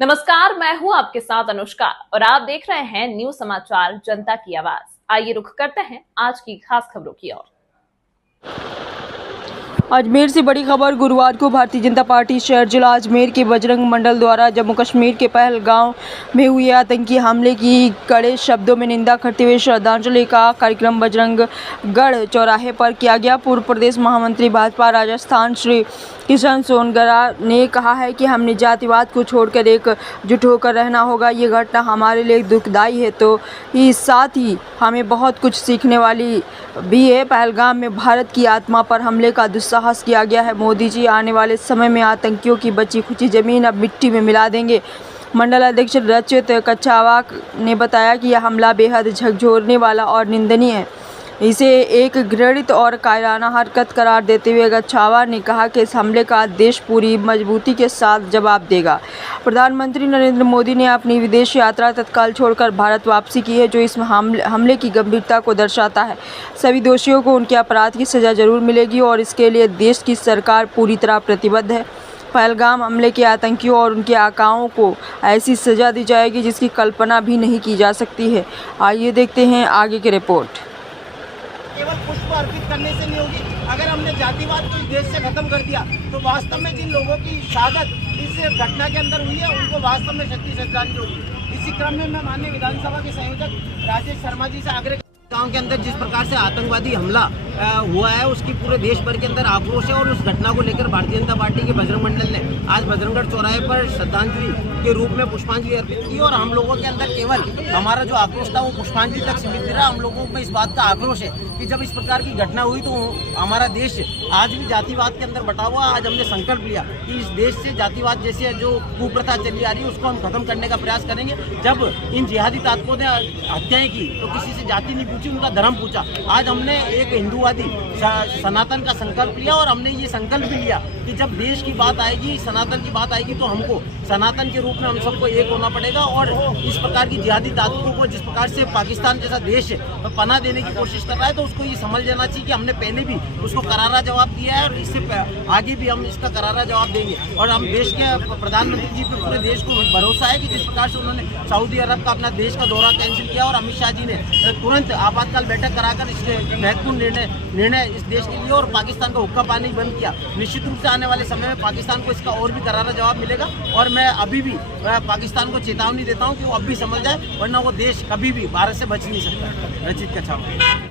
नमस्कार, मैं हूं आपके साथ अनुष्का और आप देख रहे हैं न्यूज समाचार जनता की आवाज। आइए रुख करते हैं आज की खास खबरों की ओर। अजमेर से बड़ी खबर। गुरुवार को भारतीय जनता पार्टी शहर जिला अजमेर के बजरंग मंडल द्वारा जम्मू कश्मीर के पहलगाम में हुए आतंकी हमले की कड़े शब्दों में निंदा करते हुए श्रद्धांजलि का कार्यक्रम बजरंगगढ़ चौराहे पर किया गया। पूर्व प्रदेश महामंत्री भाजपा राजस्थान श्री किशन सोनगरा ने कहा है कि हमने जातिवाद को छोड़कर एकजुट होकर रहना होगा। ये घटना हमारे लिए दुखदायी है तो इस साथ ही हमें बहुत कुछ सीखने वाली भी है। पहलगाम में भारत की आत्मा पर हमले का दुस्साहस किया गया है। मोदी जी आने वाले समय में आतंकियों की बची खुची जमीन अब मिट्टी में मिला देंगे। मंडल अध्यक्ष रचित कच्छावा ने बताया कि यह हमला बेहद झकझोरने वाला और निंदनीय है। इसे एक घृणित और कायराना हरकत करार देते हुए कच्छावा ने कहा कि इस हमले का देश पूरी मजबूती के साथ जवाब देगा। प्रधानमंत्री नरेंद्र मोदी ने अपनी विदेश यात्रा तत्काल छोड़कर भारत वापसी की है, जो इस हमले की गंभीरता को दर्शाता है। सभी दोषियों को उनके अपराध की सज़ा जरूर मिलेगी और इसके लिए देश की सरकार पूरी तरह प्रतिबद्ध है। पहलगाम हमले के आतंकियों और उनके आकाओं को ऐसी सज़ा दी जाएगी जिसकी कल्पना भी नहीं की जा सकती है। आइए देखते हैं आगे की रिपोर्ट। केवल पुष्प अर्पित करने से नहीं होगी। अगर हमने जातिवाद को इस देश से खत्म कर दिया तो वास्तव में जिन लोगों की शहादत इस घटना के अंदर हुई है उनको वास्तव में शक्ति श्रद्धांजलि होगी। इसी क्रम में मैं माननीय विधानसभा के संयोजक राजेश शर्मा जी से आग्रह गांव के अंदर जिस प्रकार से आतंकवादी हमला हुआ है उसकी पूरे देश भर के अंदर आक्रोश है और उस घटना को लेकर भारतीय जनता पार्टी के बजरंग मंडल ने आज बजरंगगढ़ चौराहे पर श्रद्धांजलि के रूप में पुष्पांजलि अर्पित की। और हम लोगों के अंदर केवल हमारा जो आक्रोश था वो पुष्पांजलि तक सीमित नहीं रहा। हम लोगों में इस बात का आक्रोश है कि जब इस प्रकार की घटना हुई तो हमारा देश आज भी जातिवाद के अंदर बटा हुआ। आज हमने संकल्प लिया कि इस देश से जातिवाद जैसे जो कुप्रथा चली आ रही है उसको हम खत्म करने का प्रयास करेंगे। जब इन जिहादी ताकतों ने हत्याएं की तो किसी से जाति नहीं पूछी, उनका धर्म पूछा। आज हमने एक हिंदूवादी सनातन का संकल्प लिया और हमने ये संकल्प भी लिया कि जब देश की बात आएगी, सनातन की बात आएगी तो हमको सनातन के रूप में हम सबको एक होना पड़ेगा। और इस प्रकार की जिहादी ताकतों को जिस प्रकार से पाकिस्तान जैसा देश पनाह देने की कोशिश कर रहा है तो उसको ये समझ लेना चाहिए कि हमने पहले भी उसको करारा जवाब दिया है और इससे आगे भी हम इसका करारा जवाब देंगे। और हम देश के प्रधानमंत्री जी पे पूरे देश को भरोसा है कि जिस प्रकार से उन्होंने सऊदी अरब का अपना देश का दौरा कैंसिल किया और अमित शाह जी ने तुरंत आपातकाल बैठक कराकर इस महत्वपूर्ण निर्णय इस देश के लिए और पाकिस्तान का हुक्का पानी बंद किया। निश्चित रूप से आने वाले समय में पाकिस्तान को इसका और भी करारा जवाब मिलेगा। और मैं अभी भी पाकिस्तान को चेतावनी देता हूँ कि वो अब भी समझ जाए, वरना वो देश कभी भी भारत से बच नहीं सकता। रचित कच्छावा।